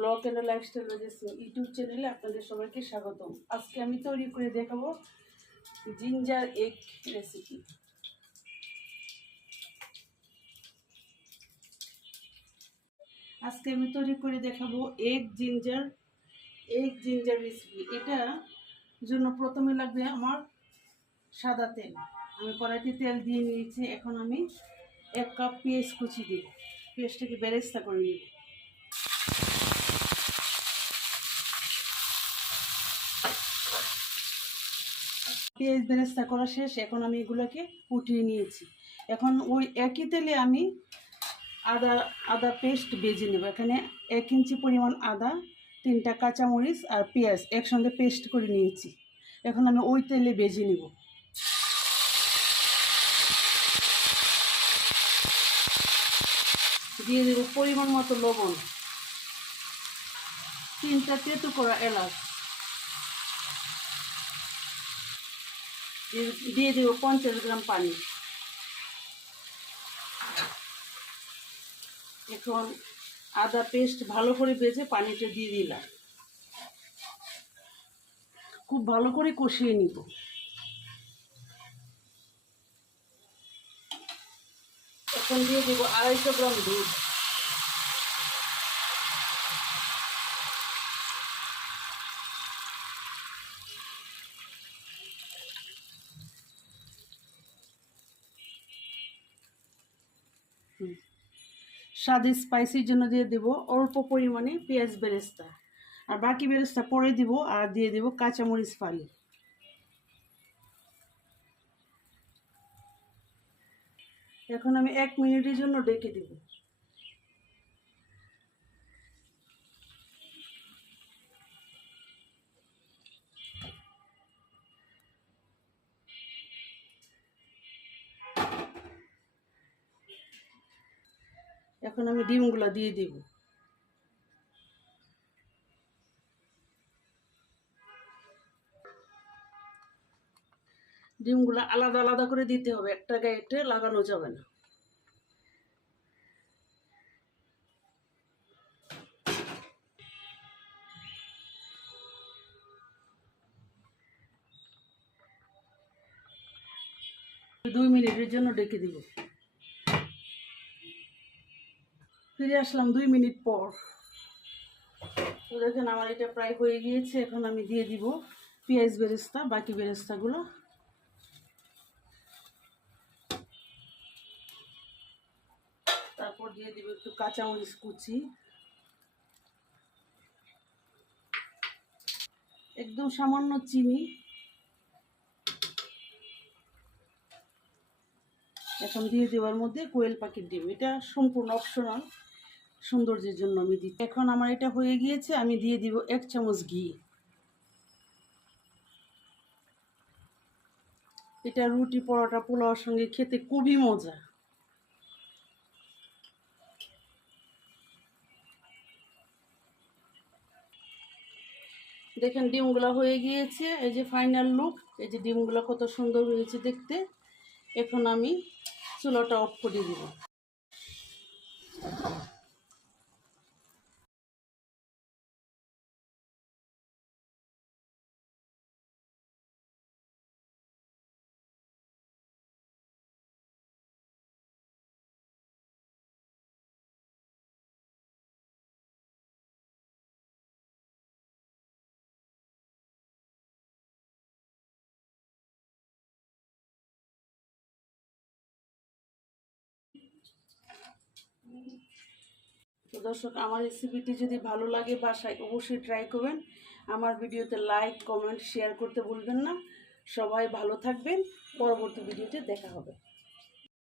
Blog and lifestyle YouTube চ্যানেলে আপনাদের সবাইকে স্বাগতম। আজকে আমি তৈরি করে দেখাবো জিঞ্জার এগ রেসিপি। আজকে আমি তৈরি করে দেখাবো এগ জিঞ্জার রেসিপি। এটা জন্য প্রথমে লাগবে আমার সাদা তেল। আমি কড়াইতে তেল দিয়ে নিয়েছি। এখন আমি 1 কাপ পেঁয়াজ কুচি দিব। পেঁয়াজটাকে বেরেস্তা করে নিব। পেঁয়াজ বেরেস্তা করা শেষ। এখন আমি এগুলোকে উঠিয়ে নিয়েছি। এখন ওই একই তেলে আমি আদা পেস্ট ভেজে নেব। এখানে 1 ইঞ্চি পরিমাণ আদা, 3টা কাঁচামরিচ আর পেঁয়াজ একসঙ্গে পেস্ট করে নিয়েছি। এখন আমি ওই তেলে ভেজে নেব। দিয়ে দেব পরিমাণ মতো লবণ, 3টা তেতো করা এলাচ, দিয়ে দেব 50 গ্রাম পানি। এখন আদা পেস্ট ভালো করে ভেজে পানিটা দিয়ে দিলাম। খুব ভালো করে কষিয়ে নিব। এখন দিয়ে দেব 250 গ্রাম দুধ। স্বাদ স্পাইসির জন্য দিয়ে দেব অল্প পরিমাণে পেঁয়াজ বেরেস্তা, আর বাকি বেরেস্তা পরে দিব। আর দিয়ে দেব কাঁচামরিচ ফালি। এখন আমি 1 মিনিটের জন্য ঢেকে দেব। এখন আমি ডিমগুলো দিয়ে দিব। ডিমগুলো আলাদা আলাদা করে দিতে হবে, একটা গায়ে লাগানো যাবে না। দুই মিনিটের জন্য ঢেকে দিব। ফিরে আসলাম 2 মিনিট পর। তো দেখেন আমার এটা প্রায় হয়ে গিয়েছে। এখন আমি দিয়ে দিব পেঁয়াজ বেরেস্তা, বাকি বেরেস্তাগুলো। তারপর দিয়ে দিব একটু কাঁচামরিচ কুচি, একদম সামান্য চিনি। এখন দিয়ে দেওয়ার মধ্যে কোয়েল পাখির ডিম। এটা সম্পূর্ণ অপশনাল, সৌন্দর্যের জন্য আমি দিই। এখন আমার এটা হয়ে গিয়েছে। আমি দিয়ে দিব 1 চামচ ঘি। এটা রুটি, পরোটা, পোলাওর সঙ্গে খেতে খুবই মজা। দেখেন ডিমগুলো হয়ে গিয়েছে। এই যে ফাইনাল লুক। এই যে ডিমগুলো কত সুন্দর হয়েছে দেখতে। এখন আমি চুলাটা অফ করে দিব। তো দর্শক, আমার রেসিপিটি যদি ভালো লাগে বাসায় অবশ্যই ট্রাই করবেন। আমার ভিডিওতে লাইক, কমেন্ট, শেয়ার করতে ভুলবেন না। সবাই ভালো থাকবেন। পরবর্তী ভিডিওতে দেখা হবে।